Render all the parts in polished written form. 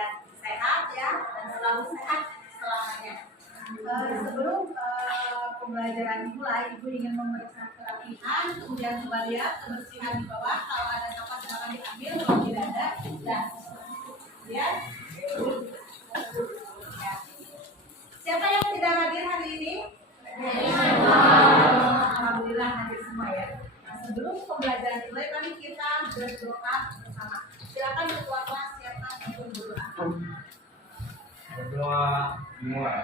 kalian sehat ya dan selalu sehat selamanya. Sebelum pembelajaran dimulai, Ibu ingin memeriksa kerapihan, kemudian coba lihat kebersihan di bawah. Kalau ada sampah silakan diambil, kalau tidak ada, dan ya. Siapa yang tidak hadir hari ini? Alhamdulillah hadir semua ya. Nah, sebelum pembelajaran dimulai, mari kita berdoa bersama. Silakan ketua kelas siapa untuk berdoa. Berdoa dimulai.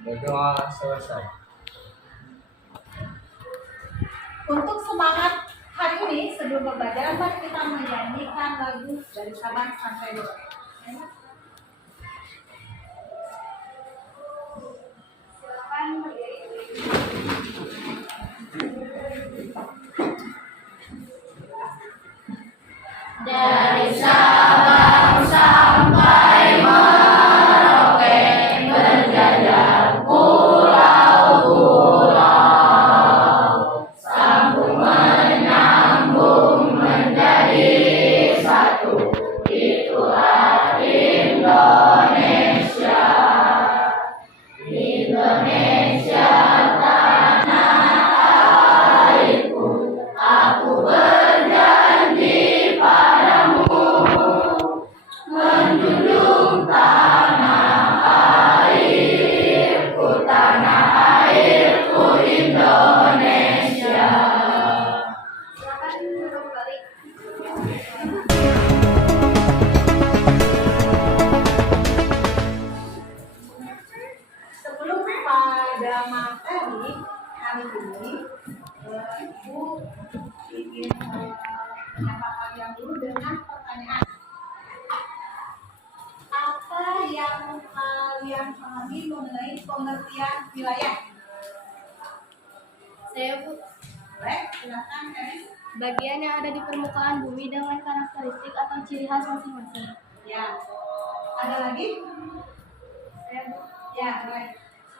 Berdoa selesai. Untuk semangat hari ini sebelum pembelajaran, mari kita menyanyikan lagu dari Sabang sampai Merauke. Silakan berdiri. Dari Sabang sampai Merauke berjajar pulau-pulau, sambung menyambung menjadi satu, itulah Indonesia. Indonesia tanah airku, aku berjanji padamu menjunjung tanah airku Indonesia. Silakan duduk balik. Sebelum pada materi hari ini, Ibu ingin menyapa kalian dulu dengan pertanyaan. Apa yang kalian pahami mengenai pengertian wilayah? Saya Bu, Boleh, silakan Eris. bagian yang ada di permukaan bumi dengan karakteristik atau ciri khas masing-masing. Ya. Ada lagi? Saya Bu, Ya, boleh.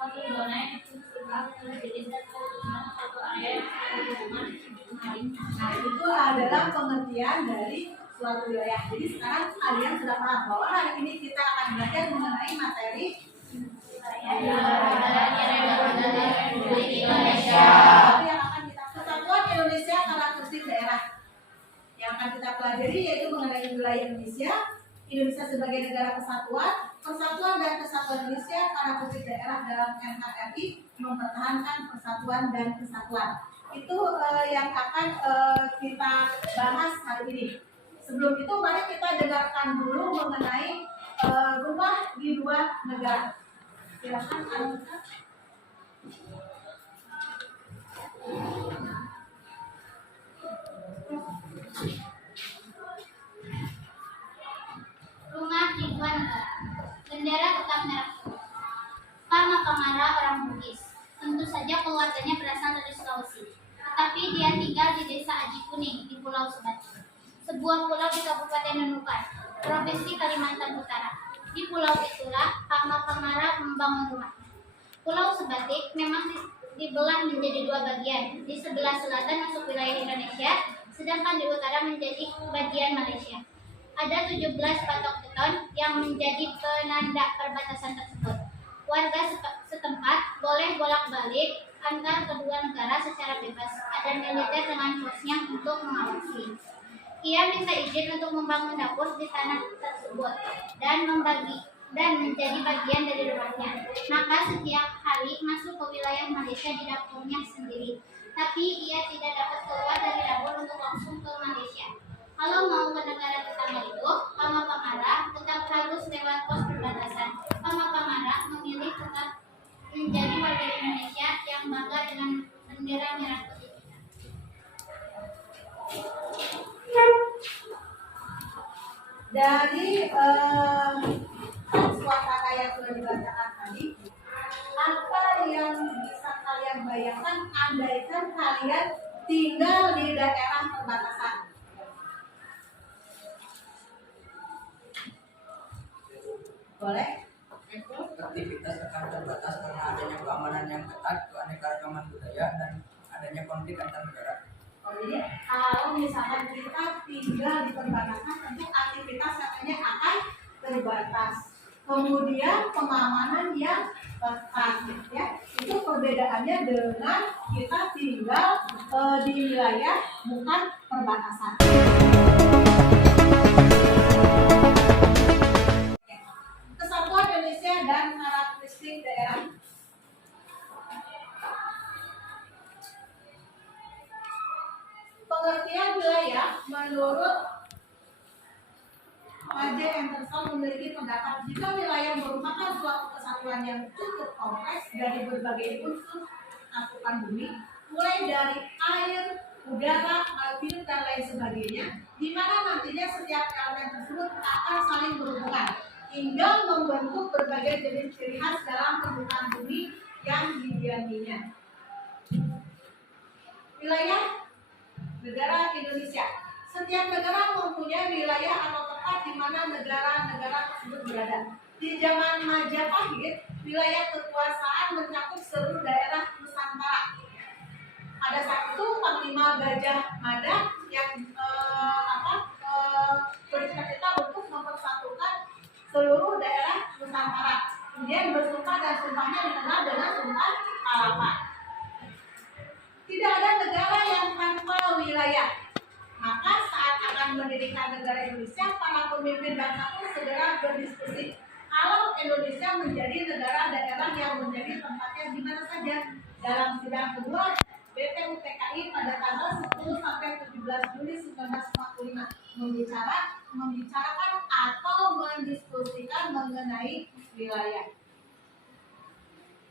suatu zona yang sebelah jenis dan keuntungan suatu area yang hubungan Nah, itu adalah pengertian dari suatu wilayah. Jadi sekarang kalian sudah paham bahwa hari ini kita akan belajar mengenai materi Indonesia. yang akan kita kesatuan Indonesia karakteristik daerah. Yang akan kita pelajari yaitu mengenai wilayah Indonesia, Indonesia sebagai negara kesatuan, persatuan dan kesatuan Indonesia karakteristik daerah dalam NKRI, mempertahankan persatuan dan kesatuan. Itu yang akan kita bahas hari ini. Sebelum itu mari kita dengarkan dulu mengenai rumah di dua negara. Silakan Anissa. Rumah di dua negara. Bendera tetap merah. Karena Kamara orang Bugis. Tentu saja keluarganya berasal dari Sulawesi. Tetapi dia tinggal di desa Aji Kuning di Pulau Sebatik, sebuah pulau di Kabupaten Nunukan, Provinsi Kalimantan Utara. Di pulau itulah Pama Kamara membangun rumahnya. Pulau Sebatik memang dibelah menjadi dua bagian. Di sebelah selatan masuk wilayah Indonesia, sedangkan di utara menjadi bagian Malaysia. Ada 17 patok beton yang menjadi penanda perbatasan tersebut. Warga setempat boleh bolak-balik antar kedua negara secara bebas. Ada militer dengan posnya untuk mengawasi. Ia minta izin untuk membangun dapur di tanah tersebut dan menjadi bagian dari rumahnya. Maka setiap hari masuk ke wilayah Malaysia di dapurnya sendiri. Tapi ia tidak dapat keluar dari dapur untuk langsung ke Malaysia. Kalau mau ke negara tetangga itu, Pama Kamara tetap harus lewat pos perbatasan. Pama Kamara memilih tetap menjadi warga Indonesia yang bangga dengan bendera merah putih. Dari suasana yang sudah dibacakan tadi, apa yang bisa kalian bayangkan andaikan kalian tinggal di daerah perbatasan? Boleh? Aktivitas akan terbatas karena adanya bank keamanan yang ketat, keanekaragaman budaya, dan adanya konflik antar negara. Oh, jadi kalau misalkan kita tinggal di perbatasan, tentu aktivitas katanya akan terbatas. Kemudian pengamanan yang ketat, ya itu perbedaannya dengan kita tinggal di wilayah bukan perbatasan. Kesatuan Indonesia dan karakteristik daerah. Pengertian wilayah menurut J. Anderson memiliki pendapat jika wilayah merupakan suatu kesatuan yang cukup kompleks dari berbagai unsur cakupan bumi, mulai dari air, udara, altitude, dan lain sebagainya, di mana nantinya setiap elemen tersebut akan saling berhubungan hingga membentuk berbagai jenis ciri khas dalam permukaan bumi yang didiaminya. Wilayah negara Indonesia. Setiap negara mempunyai wilayah atau tempat di mana negara-negara tersebut berada. Di zaman Majapahit, wilayah kekuasaan mencakup seluruh daerah Nusantara. Pada saat itu Panglima Gajah Mada yang bercita-cita untuk mempersatukan seluruh daerah Nusantara. Kemudian bersumpah dan sumpahnya dikenal dengan Sumpah Palapa. Tidak ada negara yang tanpa wilayah. Maka saat akan mendirikan negara Indonesia, para pemimpin bangsa pun segera berdiskusi kalau Indonesia menjadi negara daerah yang menjadi tempatnya di mana saja. Dalam sidang kedua BPUPKI pada tanggal 10 sampai 17 Juli 1945 membicarakan atau mendiskusikan mengenai wilayah.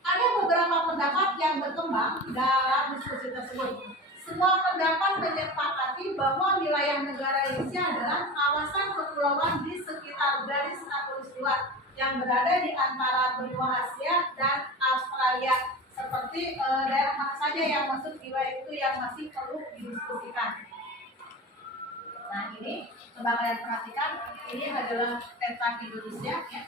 Ada beberapa pendapat yang berkembang dalam diskusi tersebut. Semua pendapat menyepakati bahwa wilayah negara Indonesia adalah kawasan kepulauan di sekitar garis khatulistiwa yang berada di antara benua Asia dan Australia. Seperti daerah mana saja yang masuk wilayah itu yang masih perlu didiskusikan. Nah ini, coba kalian perhatikan, ini adalah peta Indonesia, ya,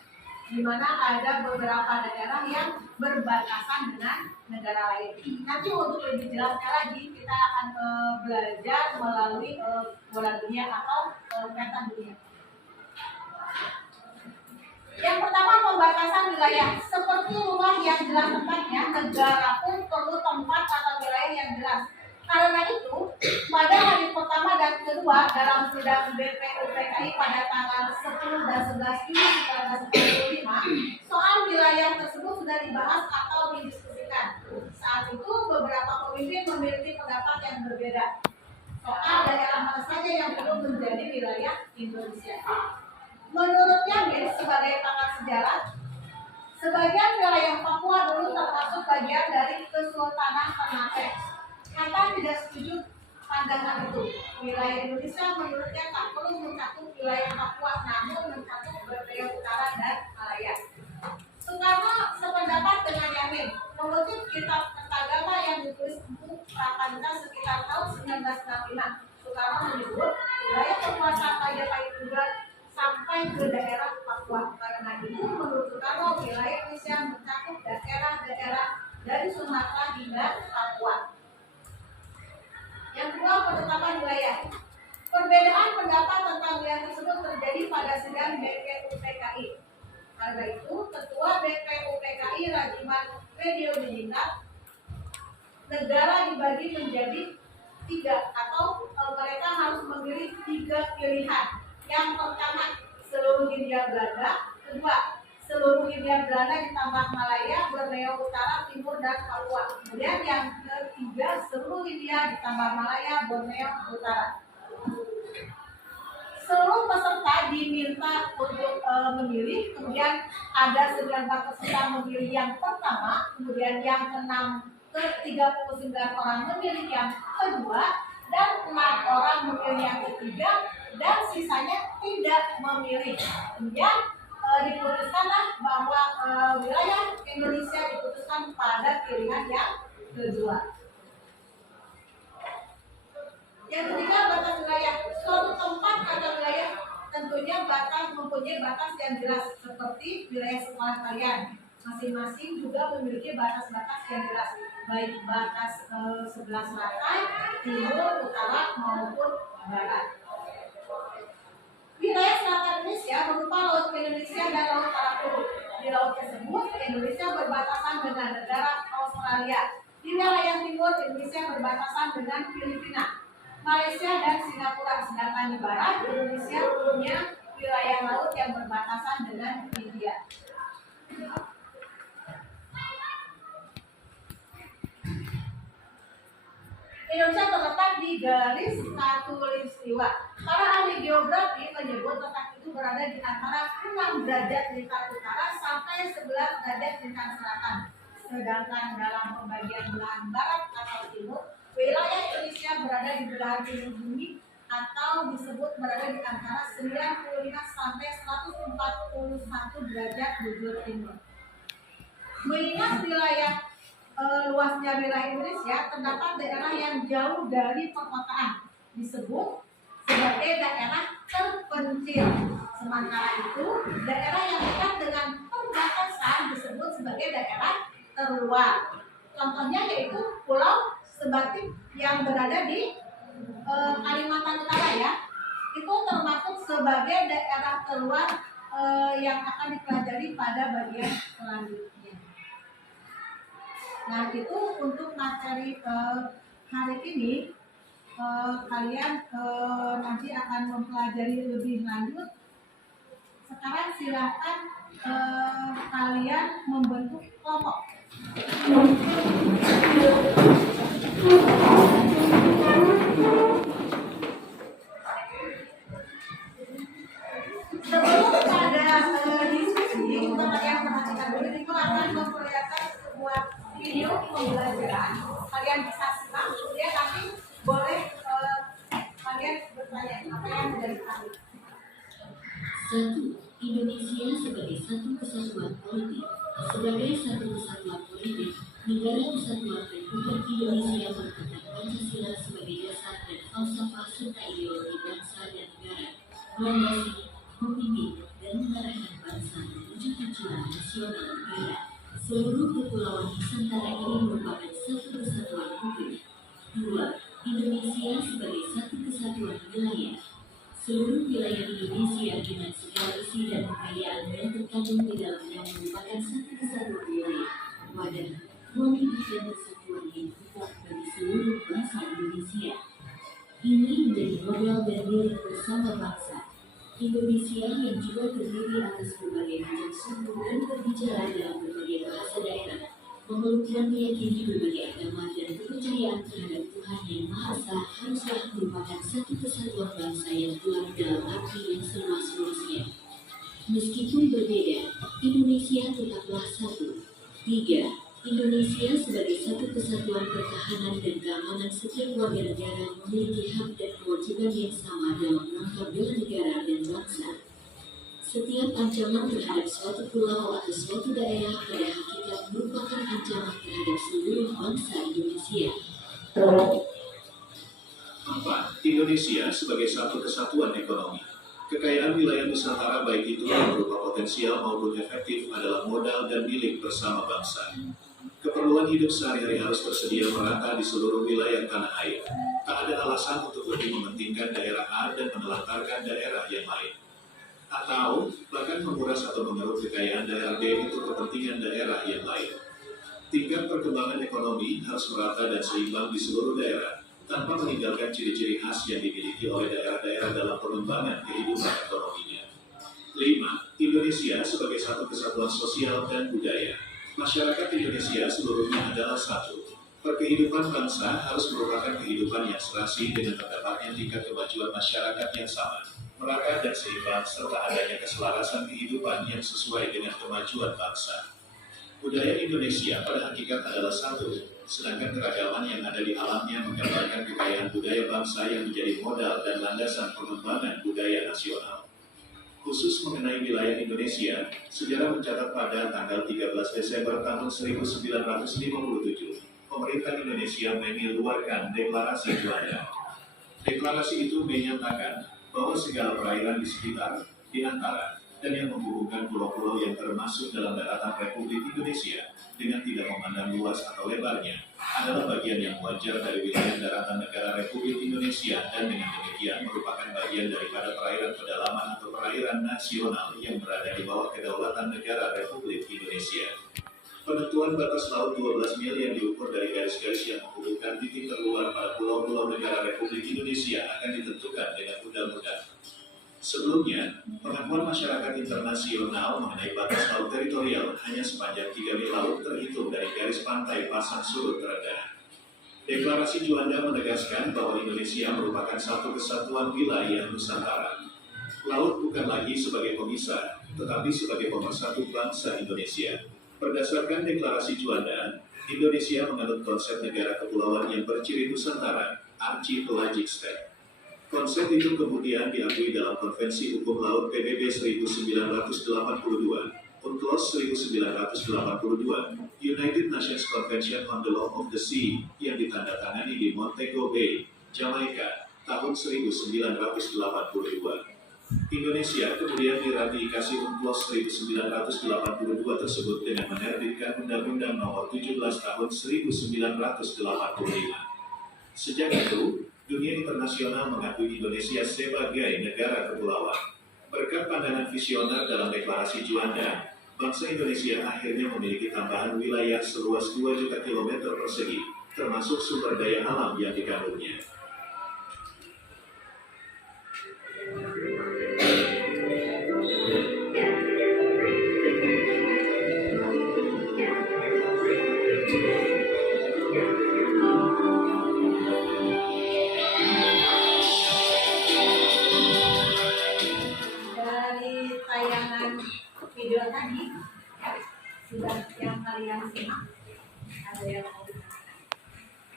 di mana ada beberapa negara yang berbatasan dengan negara lain. Nanti untuk lebih jelasnya lagi kita akan belajar melalui bola dunia atau peta dunia. Yang pertama, pembatasan wilayah. Seperti rumah yang jelas tempatnya, negara pun perlu tempat atau wilayah yang jelas. Karena itu, pada hari pertama dan kedua dalam sidang BPUPKI pada tanggal 10 dan 11 Juli 1945, soal wilayah tersebut sudah dibahas atau didiskusikan. Saat itu, beberapa pemimpin memiliki pendapat yang berbeda soal daerah mana saja yang perlu menjadi wilayah Indonesia. Menurut Yamin sebagai pakar sejarah, sebagian wilayah Papua dulu termasuk bagian dari Kesultanan Ternate. Kata tidak setuju pandangan itu. Wilayah Indonesia menurutnya tak perlu mencakup wilayah Papua, namun mencakup Borneo Utara dan Malaya. Soekarno sependapat dengan Yamin, mengutip kitab Kertagama yang ditulis untuk Prapanca sekitar tahun 1965. Soekarno menyebut wilayah kekuasaan Majapahit juga sampai ke daerah Papua. Karena itu, menurut Soekarno, wilayah Indonesia mencakup daerah-daerah dari Sumatera hingga Papua. Yang kedua, penetapan wilayah. Perbedaan pendapat tentang wilayah tersebut terjadi pada sidang BPUPKI. Karena itu, Ketua BPUPKI Rajiman Medio menyimak negara dibagi menjadi 3 atau mereka harus memilih 3 pilihan. Yang pertama, seluruh Hindia Belanda. Kedua, seluruh Hindia Belanda ditambah Malaya, Borneo Utara, Timur, dan Papua. Kemudian yang ketiga, seluruh Hindia ditambah Malaya, Borneo Utara. Seluruh peserta diminta untuk memilih. Kemudian ada 19 peserta memilih yang pertama, kemudian yang ke-39 orang memilih yang kedua, dan 6 orang memilih yang ketiga, dan sisanya tidak memilih. Kemudian diputuskanlah bahwa wilayah Indonesia diputuskan pada pilihan yang kedua. Yang ketiga, batas wilayah. Suatu tempat atau wilayah tentunya mempunyai batas yang jelas, seperti wilayah sekolah kalian. Masing-masing juga memiliki batas-batas yang jelas, baik batas sebelah selatan, timur, utara maupun barat. Wilayah selatan Indonesia berupa Laut Indonesia dan Laut Arafura. Di laut tersebut, Indonesia berbatasan dengan negara Australia. Di wilayah timur, Indonesia berbatasan dengan Filipina, Malaysia, dan Singapura. Sedangkan di barat, Indonesia punya wilayah laut yang berbatasan dengan India. Indonesia terletak di garis khatulistiwa. Para ahli geografi menyebut letak itu berada di antara 6 derajat lintang utara sampai 11 derajat lintang selatan. Sedangkan dalam pembagian belahan barat atau timur, wilayah Indonesia berada di belahan timur bumi atau disebut berada di antara 95 sampai 141 derajat bujur timur. Mengingat luasnya wilayah Indonesia, terdapat daerah yang jauh dari perkotaan disebut sebagai daerah terpencil. Sementara itu, daerah yang dekat dengan perbatasan disebut sebagai daerah terluar. Contohnya yaitu Pulau Sebatik yang berada di Kalimantan Utara ya. Itu termasuk sebagai daerah terluar yang akan dipelajari pada bagian selanjutnya. Nah, itu untuk materi hari ini. Kalian nanti akan mempelajari lebih lanjut. Sekarang silakan kalian membentuk kelompok. Sebelum pada diskusi, kalian perhatikan dulu. Itu akan memperlihatkan sebuah video pembelajaran. Kalian bisa simak, kemudian nanti boleh kalian bertanya apa yang menjadi ahli. 1. Indonesia sebagai satu kesatuan politik. Sebagai satu kesatuan politik, Negara Kesatuan Republik Indonesia berpegang Pancasila sebagai dasar dan falsafah serta ideologi bangsa dan negara, melandasi, membimbing, dan mengarahkan bangsa menuju tujuan nasional negara. Seluruh kepulauan Nusantara ini merupakan satu kesatuan hukum. 2. Indonesia sebagai satu kesatuan wilayah. Seluruh wilayah Indonesia dengan segala isi dan kekayaan yang terkandung di dalamnya merupakan satu kesatuan wilayah, wadah, ruang dan kesatuan yang kuat bagi seluruh bangsa Indonesia. Ini menjadi modal dan milik bersama bangsa Indonesia yang juga terdiri atas berbagai macam suku dan berbicara dalam berbagai bahasa daerah, memeluk dan meyakini berbagai agama dan kepercayaan terhadap Tuhan yang Maha Esa haruslah merupakan satu kesatuan bangsa yang kuat dalam arti yang seluas-luasnya. Meskipun berbeda, Indonesia tetaplah satu. 3. Indonesia sebagai satu kesatuan pertahanan dan keamanan setiap warga negara memiliki hak dan kewajiban yang sama dalam rangka bela negara dan bangsa. Setiap ancaman terhadap suatu pulau atau suatu daerah pada hakikat merupakan ancaman terhadap seluruh bangsa Indonesia. 4. Indonesia sebagai satu kesatuan ekonomi. Kekayaan wilayah Nusantara baik itu yang berupa potensial maupun efektif adalah modal dan milik bersama bangsa. Keperluan hidup sehari-hari harus tersedia merata di seluruh wilayah tanah air. Tak ada alasan untuk lebih mementingkan daerah A dan menelantarkan daerah yang lain, atau bahkan menguras atau mengeruk kekayaan daerah B untuk kepentingan daerah yang lain. Tingkat perkembangan ekonomi harus merata dan seimbang di seluruh daerah, tanpa meninggalkan ciri-ciri khas yang dimiliki oleh daerah-daerah dalam pengembangan kehidupan ekonominya. 5. Indonesia sebagai satu kesatuan sosial dan budaya. Masyarakat Indonesia seluruhnya adalah satu. Perkehidupan bangsa harus merupakan kehidupan yang serasi dengan terdapatnya tingkat kemajuan masyarakat yang sama, merata dan seimbang, serta adanya keselarasan kehidupan yang sesuai dengan kemajuan bangsa. Budaya Indonesia pada hakikat adalah satu, sedangkan keragaman yang ada di alamnya menggambarkan kekayaan budaya bangsa yang menjadi modal dan landasan pengembangan budaya nasional. Khusus mengenai wilayah Indonesia, sejarah mencatat pada tanggal 13 Desember tahun 1957, pemerintah Indonesia mengeluarkan Deklarasi Juanda. Deklarasi itu menyatakan bahwa segala perairan di sekitar, di antara, dan yang menghubungkan pulau-pulau yang termasuk dalam daratan Republik Indonesia dengan tidak memandang luas atau lebarnya adalah bagian yang wajar dari wilayah daratan negara Republik Indonesia dan dengan demikian merupakan bagian daripada perairan pedalaman atau perairan nasional yang berada di bawah kedaulatan negara Republik Indonesia. Penentuan batas laut 12 mil yang diukur dari garis-garis yang menghubungkan titik terluar pada pulau-pulau negara Republik Indonesia akan ditentukan dengan undang-undang. Sebelumnya, pengakuan masyarakat internasional mengenai batas laut teritorial hanya sepanjang 3 mil laut terhitung dari garis pantai pasang surut terendah. Deklarasi Juanda menegaskan bahwa Indonesia merupakan satu kesatuan wilayah Nusantara. Laut bukan lagi sebagai pemisah, tetapi sebagai pemersatu bangsa Indonesia. Berdasarkan Deklarasi Juanda, Indonesia menganut konsep negara kepulauan yang berciri Nusantara, Archipelagic State. Konsep itu kemudian diakui dalam Konvensi Hukum Laut PBB 1982, UNCLOS 1982, United Nations Convention on the Law of the Sea yang ditandatangani di Montego Bay, Jamaika, tahun 1982. Indonesia kemudian diratifikasi UNCLOS 1982 tersebut dengan menerbitkan Undang-Undang Nomor 17 Tahun 1985. Sejak itu, dunia internasional mengakui Indonesia sebagai negara kepulauan. Berkat pandangan visioner dalam Deklarasi Juanda, bangsa Indonesia akhirnya memiliki tambahan wilayah seluas 2 juta kilometer persegi, termasuk sumber daya alam yang dikandungnya. Video tadi sudah yang kalian simak, ada yang mau ditanyakan?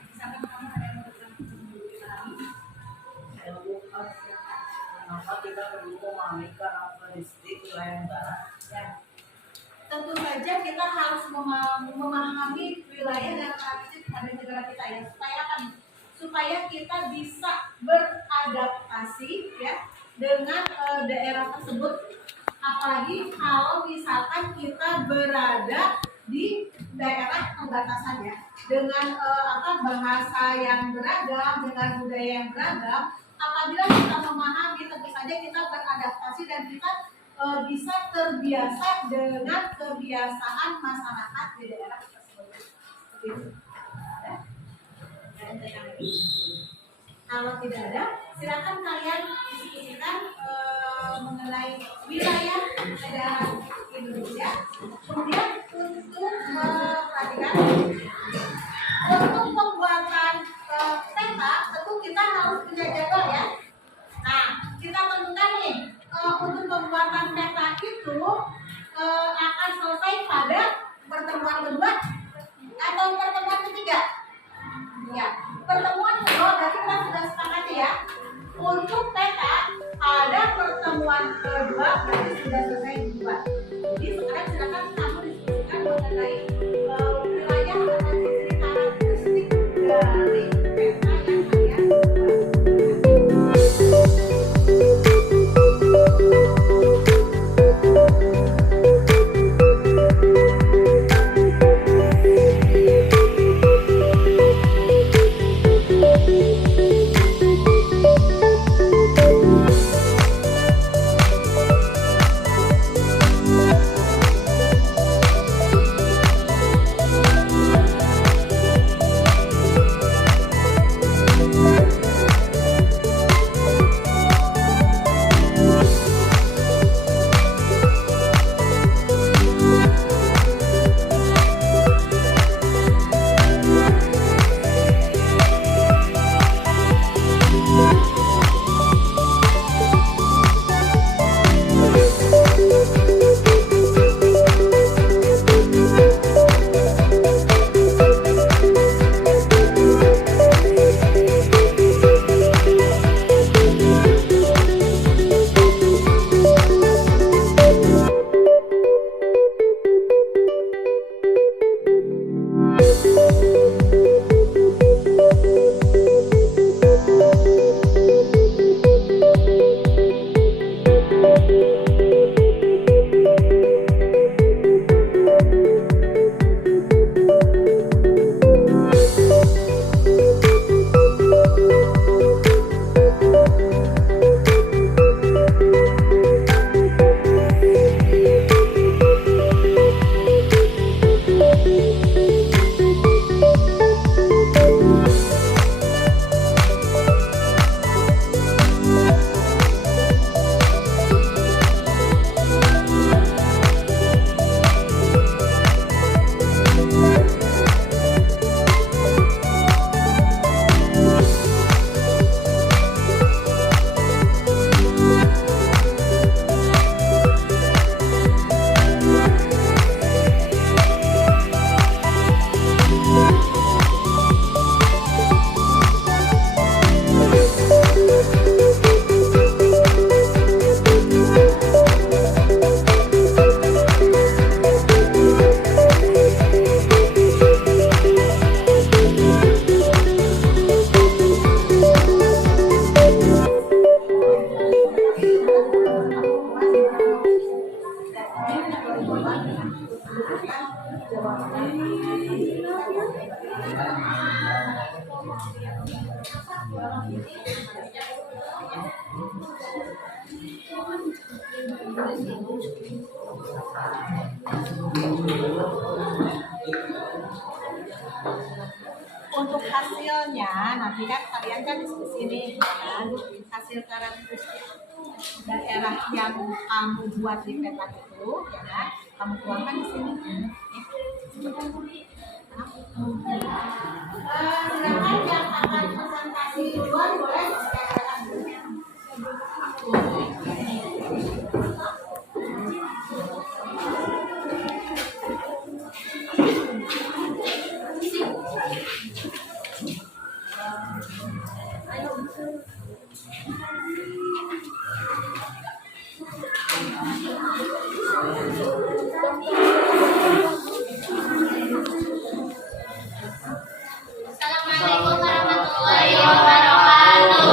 Misalkan kamu ada yang mau ditanyakan? Kenapa kita perlu memahami karakteristik wilayah negara? Ya. Tentu saja kita harus memahami wilayah dan karakteristik pada negara kita ya, supaya kita bisa beradaptasi ya dengan daerah tersebut. Apalagi kalau misalkan kita berada di daerah perbatasan ya, dengan bahasa yang beragam, dengan budaya yang beragam. Apabila kita memahami, tentu saja kita beradaptasi dan kita bisa terbiasa dengan kebiasaan masyarakat di daerah tersebut. Kalau tidak ada, silakan kalian diskusikan mengenai wilayah negara Indonesia. Kemudian untuk perhatikan, untuk pembuatan peta tentu kita harus punya jadwal ya. Nah, kita tentukan nih untuk pembuatan peta itu akan selesai pada pertemuan kedua atau pertemuan ketiga. Ya, pertemuan kedua berarti kita sudah sepakati ya. Untuk peta pada pertemuan kedua berarti sudah selesai dibuat. Jadi sekarang silakan kamu diskusikan mengenai wilayah atau ciri karakteristik dari peta yang kalian buat. Untuk hasilnya nanti kan kalian kan diskusi nih kan hasil karakteristik daerah yang kamu buat di peta itu ya kan kamu tuangkan di sini silakan yang akan presentasi duluan boleh Assalamualaikum warahmatullahi wabarakatuh.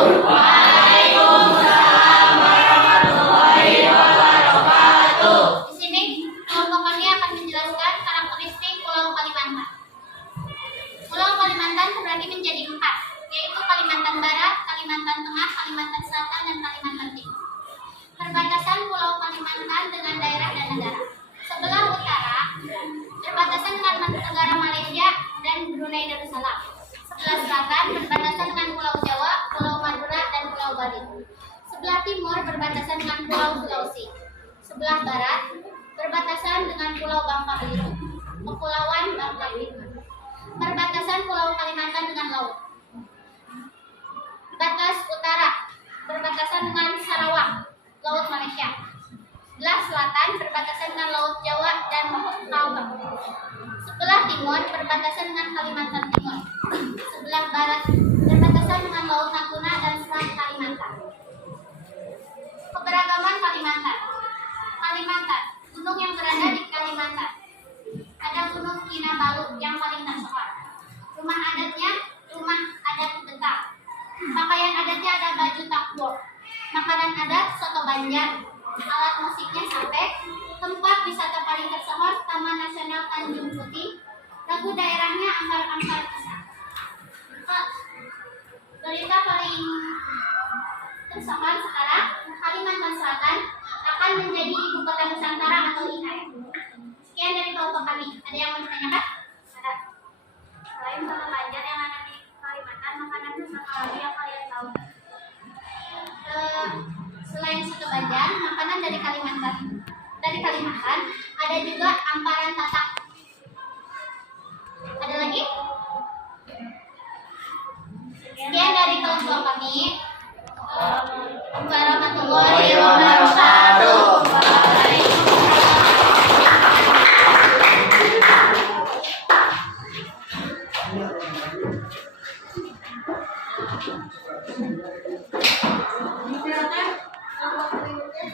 Di sini kelompok kami akan menjelaskan karakteristik Pulau Kalimantan. Pulau Kalimantan terbagi menjadi 4, yaitu Kalimantan Barat, Kalimantan Tengah, Kalimantan Selatan, dan Kalimantan Timur. Perbatasan Pulau Kalimantan dengan daerah dan negara. Sebelah utara berbatasan dengan negara Malaysia dan Brunei Darussalam. Sebelah selatan berbatasan dengan Pulau Jawa, Pulau Madura, dan Pulau Bali. Sebelah timur berbatasan dengan Pulau Sulawesi. Sebelah barat berbatasan dengan Pulau Bangka Belitung, Kepulauan Bangka Belitung. Perbatasan Pulau Kalimantan dengan laut. Batas utara berbatasan dengan Sarawak, Laut Malaysia. Sebelah selatan berbatasan dengan Laut Jawa dan Sabah. Sebelah timur berbatasan dengan Kalimantan Timur. Sebelah barat berbatasan dengan Laut Natuna dan Selat Kalimantan. Keberagaman Kalimantan. Kalimantan, gunung yang berada di Kalimantan. Ada Gunung Kinabalu yang paling tersohor. Rumah adatnya rumah adat Betal. Pakaian adatnya ada baju takbor. Makanan adat soto Banjar. Alat musiknya sapek. Tempat wisata paling tersohor Taman Nasional Tanjung Putih. Lagu daerahnya Ampar-Ampar Kisah. Berita paling tersohor sekarang Kalimantan Selatan akan menjadi ibu kota Nusantara atau IKN. Sekian dari kelompok kami. Ada yang mau ditanyakan? Ada. Selain soto Banjar yang ada di Kalimantan, makanan Nusantara lagi yang kalian tahu? Selain soto Banjar, makanan dari Kalimantan ada juga amparan tatak. Ada lagi? Sekian dari kelompok kami. Warahmatullahi wabarakatuh. silakan kelompok berikutnya.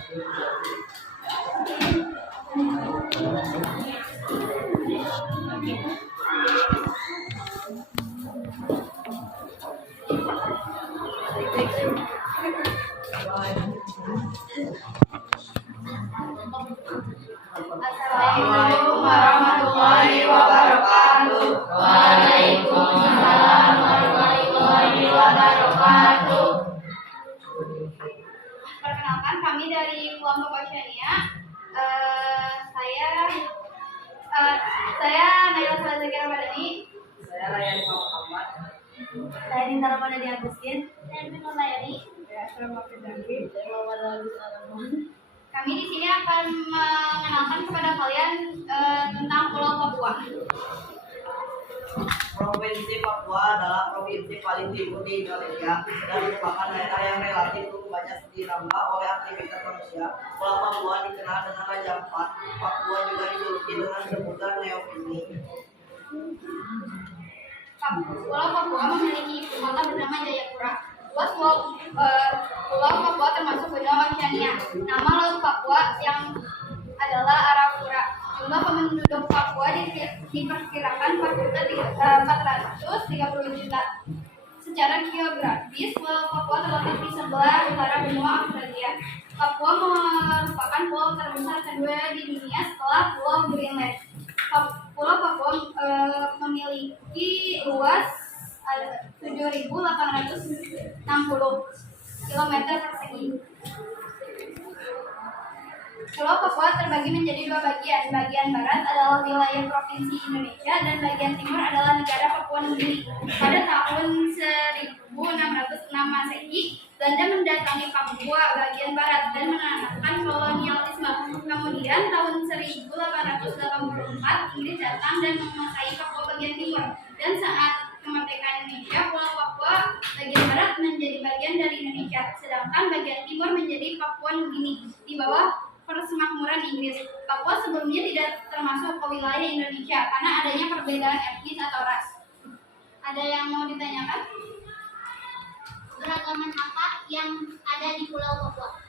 Assalamualaikum warahmatullahi wabarakatuh. Waalaikumsalam warahmatullahi wabarakatuh. Perkenalkan, kami dari kelompok Oceania. Saya Naila Salazakira Madani. Saya Rayyan Muhammad. Saya Dinda Ramadhani Agustin. Saya Binul Layani. Kami di sini akan mengenalkan kepada kalian tentang Pulau Papua. Provinsi Papua adalah provinsi paling timur di Indonesia dan merupakan daerah yang relatif banyak dirambah oleh aktivitas manusia. Pulau Papua dikenal dengan Raja Ampat. Papua juga dijuluki dengan sebutan Neofini. Pulau Papua memiliki ibu kota bernama Jayapura. Luas Pulau Papua termasuk benua Oceania. Nama Laut Papua yang adalah Arafura. Jumlah penduduk Papua diperkirakan 430 juta. Secara geografis, Pulau Papua terletak di sebelah utara benua Australia. Papua merupakan pulau terbesar kedua di dunia setelah Pulau Greenland. Pulau Papua memiliki luas 7.860 km persegi. Pulau Papua terbagi menjadi dua bagian. Bagian barat adalah wilayah provinsi Indonesia dan bagian timur adalah negara Papua Nugini. Pada tahun 1606 Masehi, Belanda mendatangi Papua bagian barat dan menanamkan kolonialisme. Kemudian tahun 1884 Inggris datang dan menguasai Papua bagian timur. Dan saat kemerdekaan Indonesia, Pulau Papua bagian barat menjadi bagian dari Indonesia, sedangkan bagian timur menjadi Papua Nugini di bawah persemakmuran Inggris. Papua sebelumnya tidak termasuk ke wilayah Indonesia karena adanya perbedaan etnis atau ras. Ada yang mau ditanyakan? Keberagaman apa yang ada di Pulau Papua?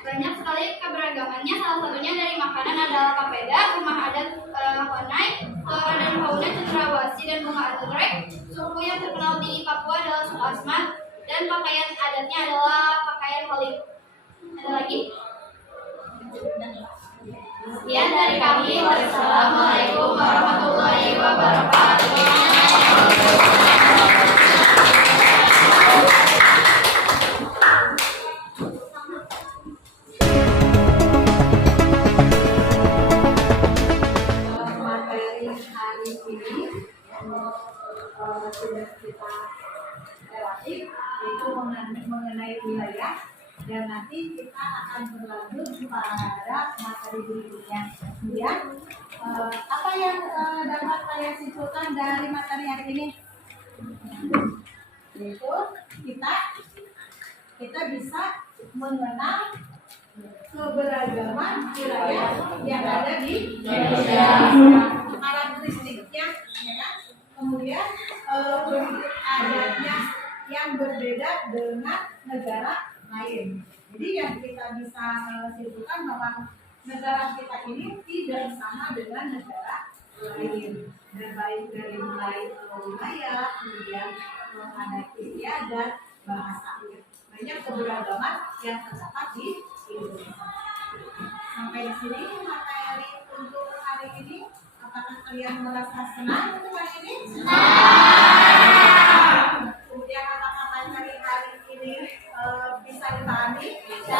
Banyak sekali keberagamannya, salah satunya dari makanan adalah papeda, rumah adat Honai, flora dan fauna cendrawasih dan bunga anggrek. Suku yang terkenal di Papua adalah suku Asmat dan pakaian adatnya adalah pakaian Hollywood. Ada lagi? Sekian dari kami. Wassalamualaikum warahmatullahi wabarakatuh. Materi hari ini sudah kita lewati, yaitu mengenai wilayah, dan nanti kita akan berlanjut pada materi berikutnya. Kemudian apa yang dapat saya simpulkan dari materi hari ini? Yaitu kita bisa mengenal keberagaman wilayah yang ada di Indonesia, karakteristiknya, ya kan? Kemudian bentuk adatnya yang berbeda dengan negara lain. Jadi yang kita bisa simpulkan bahwa negara kita ini tidak sama dengan negara lain, dan baik dari mulai wilayah, kemudian adat istiadat, bahasa, banyak keberagaman yang terdapat di Indonesia. Sampai di sini materi untuk hari ini. Apakah kalian merasa senang untuk hari ini? Senang. Kemudian apakah materi hari ini bisa dipahami? Bisa.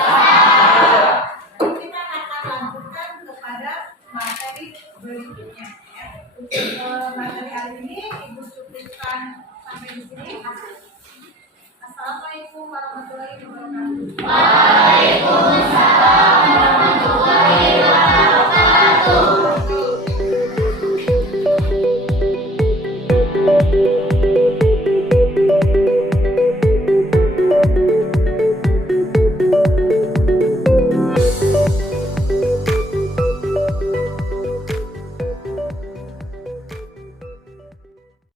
Kita akan lanjutkan kepada materi berikutnya. Ya. Untuk materi hari ini Ibu cukupkan sampai di sini. Assalamualaikum warahmatullahi wabarakatuh. Waalaikumsalam warahmatullahi wabarakatuh.